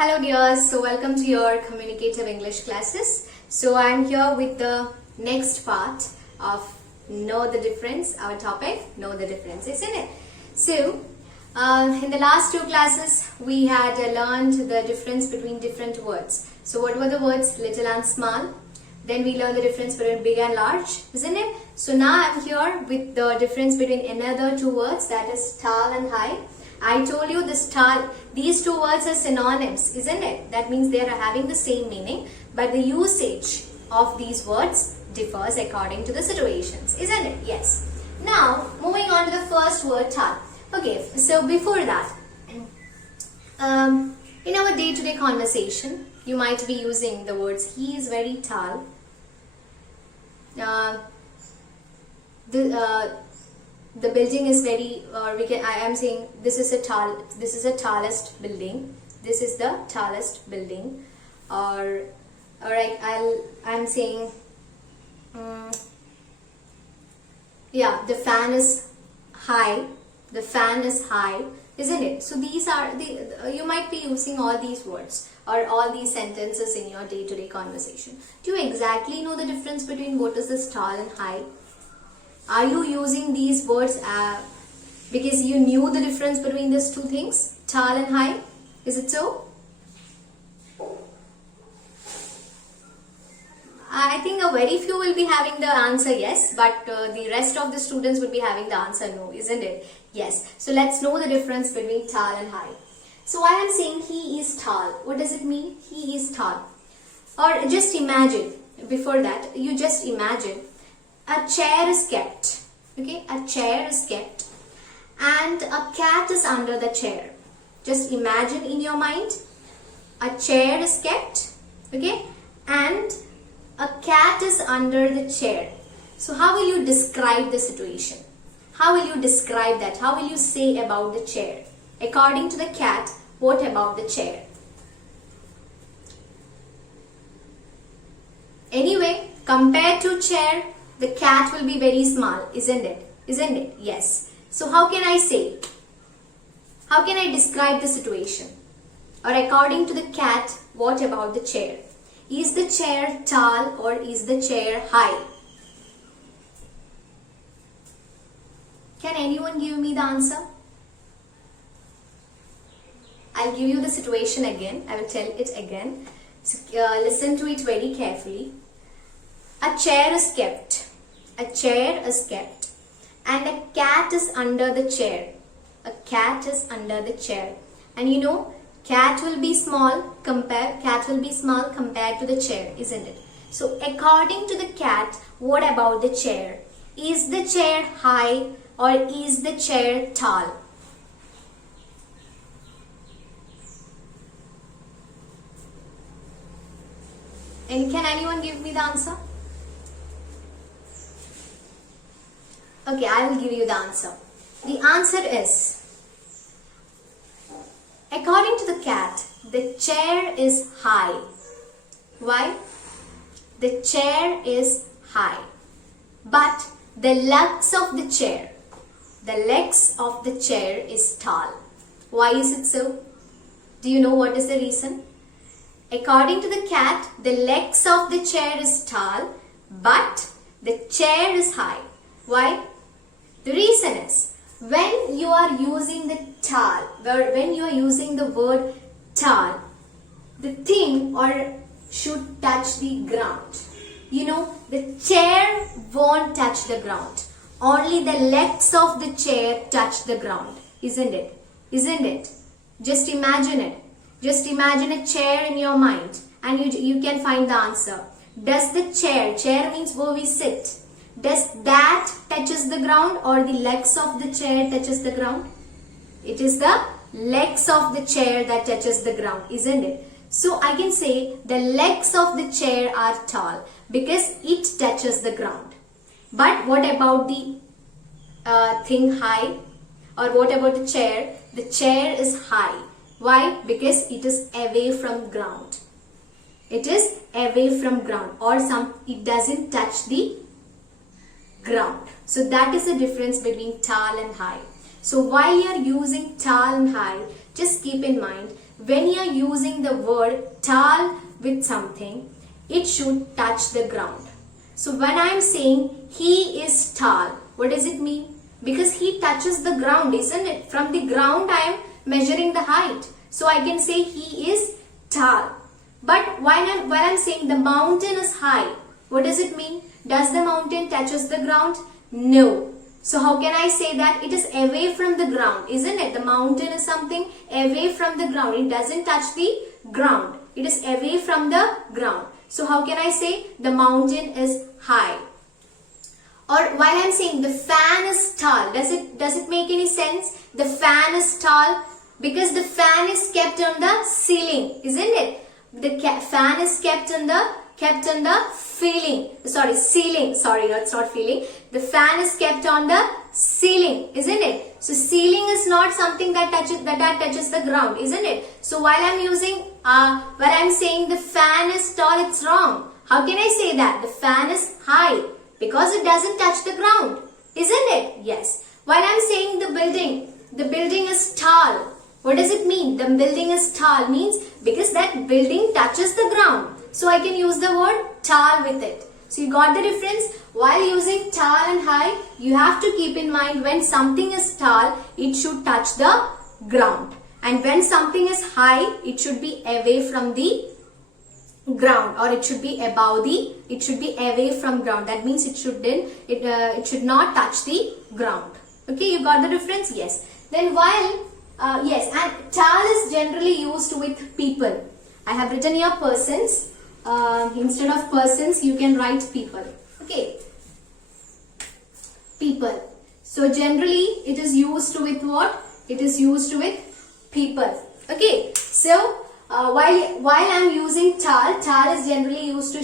Hello dears, so welcome to your communicative English classes. So I am here with the next part of Know the Difference, our topic, Know the Difference, isn't it? So in the last two classes we had learned the difference between different words. So what were the words? Little and small. Then we learned the difference between big and large, isn't it? So now I am here with the difference between another two words, that is tall and high. I told you these two words are synonyms, isn't it? That means they are having the same meaning, but the usage of these words differs according to the situations, isn't it? Yes. Now, moving on to the first word, tall. Okay, so before that, in our day-to-day conversation, you might be using the words, he is very tall. The building is very, I am saying this is the tallest building. This is the tallest building. I'm saying, yeah, the fan is high. The fan is high, isn't it? So these are you might be using all these words or all these sentences in your day-to-day conversation. Do you exactly know the difference between what is this tall and high? Are you using these words because you knew the difference between these two things, tall and high? Is it so? I think a very few will be having the answer yes, but the rest of the students will be having the answer no, isn't it? Yes. So let's know the difference between tall and high. So I am saying he is tall. What does it mean? He is tall. Or just imagine, before that, you just imagine a chair is kept, okay, a chair is kept and a cat is under the chair. Just imagine in your mind, a chair is kept, okay, and a cat is under the chair. So how will you describe the situation? How will you describe that? How will you say about the chair? According to the cat, what about the chair? Anyway, compared to chair, the cat will be very small, isn't it? Isn't it? Yes. So how can I say? How can I describe the situation? Or according to the cat, what about the chair? Is the chair tall or is the chair high? Can anyone give me the answer? I'll give you the situation again. I will tell it again. So, listen to it very carefully. A chair is kept. A chair is kept and a cat is under the chair. A cat is under the chair. And you know, cat will be small compared to the chair, isn't it? So according to the cat, what about the chair? Is the chair high or is the chair tall? And can anyone give me the answer? Okay, I will give you the answer. The answer is, according to the cat, the chair is high. Why? The chair is high. But the legs of the chair is tall. Why is it so? Do you know what is the reason? According to the cat, the legs of the chair is tall, but the chair is high. Why? The reason is, when you are using the tall, when you are using the word tall, the thing should touch the ground. You know, the chair won't touch the ground. Only the legs of the chair touch the ground. Isn't it? Isn't it? Just imagine it. Just imagine a chair in your mind and you can find the answer. Does the chair means where we sit, does that touches the ground or the legs of the chair touches the ground? It is the legs of the chair that touches the ground, isn't it? So I can say the legs of the chair are tall because it touches the ground. But what about the thing high? Or what about the chair? The chair is high. Why? Because it is away from ground. It is away from ground or it doesn't touch the ground. So that is the difference between tall and high. So while you are using tall and high, just keep in mind when you are using the word tall with something, it should touch the ground. So when I am saying he is tall, what does it mean? Because he touches the ground, isn't it? From the ground I am measuring the height. So I can say he is tall. But when I'm saying the mountain is high, what does it mean? Does the mountain touches the ground? No. So how can I say that? It is away from the ground, isn't it? The mountain is something away from the ground. It doesn't touch the ground. It is away from the ground. So how can I say the mountain is high? Or while I'm saying the fan is tall, does it make any sense? The fan is tall because the fan is kept on the ceiling, isn't it? The fan is kept on the ceiling. Sorry, that's not feeling. The fan is kept on the ceiling, isn't it? So ceiling is not something that touches the ground, isn't it? So while I'm saying the fan is tall, it's wrong. How can I say that? The fan is high because it doesn't touch the ground, isn't it? Yes. While I'm saying the building is tall. What does it mean? The building is tall means because that building touches the ground. So I can use the word tall with it. So you got the difference? While using tall and high, you have to keep in mind when something is tall, it should touch the ground. And when something is high, it should be away from the ground, or it should be away from ground. That means it should not touch the ground. Okay, you got the difference? Yes. Then yes, and tall is generally used with people. I have written here persons. Instead of persons, you can write people. Okay. People. So generally, it is used with what? It is used with people. Okay. So while I am using tall is generally used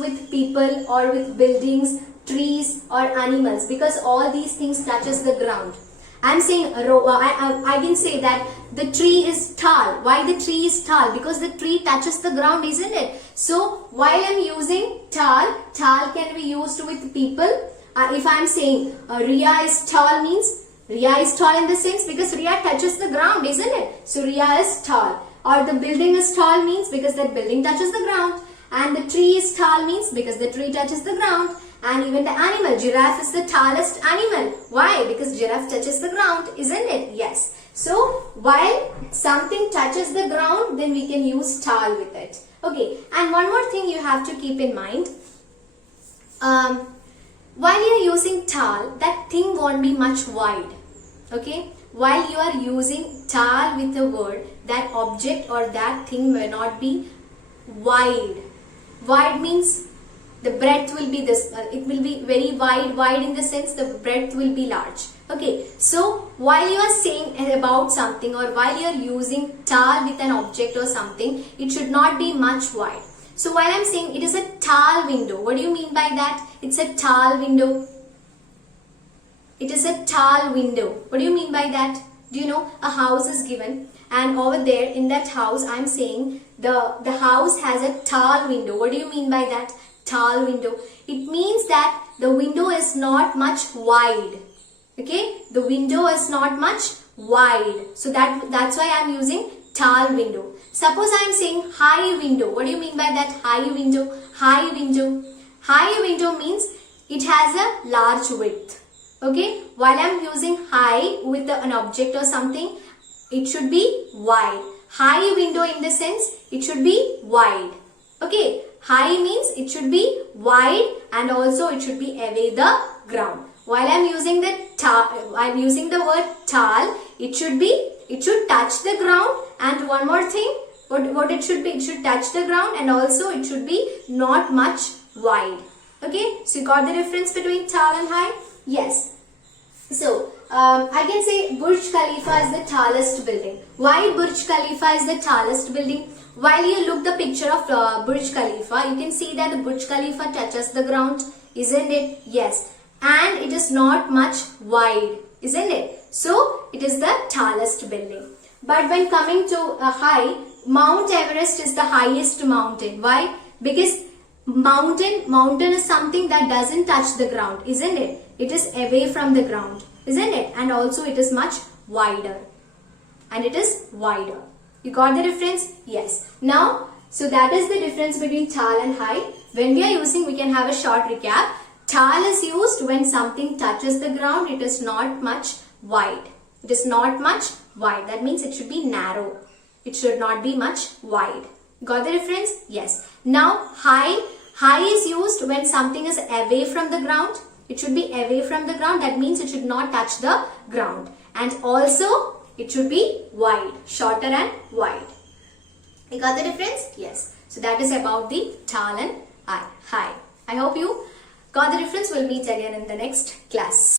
with people or with buildings, trees or animals, because all these things touches the ground. I am saying I can say that the tree is tall. Why the tree is tall? Because the tree touches the ground, isn't it? So while I am using tall can be used with people. If I am saying Ria is tall, means Ria is tall in the sense because Ria touches the ground, isn't it? So Ria is tall. Or the building is tall means because that building touches the ground. And the tree is tall means because the tree touches the ground. And even the animal, giraffe is the tallest animal. Why? Because giraffe touches the ground, isn't it? Yes. So, while something touches the ground, then we can use tall with it. Okay. And one more thing you have to keep in mind. While you are using tall, that thing won't be much wide. Okay. While you are using tall with a word, that object or that thing may not be wide. Wide means the breadth will be this, it will be very wide in the sense the breadth will be large. Okay, so while you are saying about something or while you are using tall with an object or something, it should not be much wide. So while I am saying it is a tall window, what do you mean by that? It's a tall window. It is a tall window. What do you mean by that? Do you know a house is given and over there in that house I am saying the house has a tall window. What do you mean by that? Tall window. It means that the window is not much wide. Okay, the window is not much wide. So that's why I am using tall window. Suppose I am saying high window. What do you mean by that? High window. High window. High window means it has a large width. Okay, while I am using high with an object or something, it should be wide. High window in the sense it should be wide. Okay. High means it should be wide and also it should be away the ground. While I am using the word tall, it should touch the ground, and one more thing, what it should be, it should touch the ground and also it should be not much wide. Okay, so you got the difference between tall and high? Yes. So I can say Burj Khalifa is the tallest building. Why Burj Khalifa is the tallest building? While you look the picture of Burj Khalifa, you can see that the Burj Khalifa touches the ground, isn't it? Yes. And it is not much wide, isn't it? So, it is the tallest building. But when coming to high, Mount Everest is the highest mountain. Why? Because mountain is something that doesn't touch the ground, isn't it? It is away from the ground, isn't it? And also it is much wider. And it is wider. You got the difference? Yes. Now, so that is the difference between tall and high. When we are using, we can have a short recap. Tall is used when something touches the ground. It is not much wide. It is not much wide. That means it should be narrow. It should not be much wide. Got the difference? Yes. Now, high. High is used when something is away from the ground. It should be away from the ground. That means it should not touch the ground. And also, it should be wide. Shorter and wide. You got the difference? Yes. So that is about the tall and high. I hope you got the difference. We'll meet again in the next class.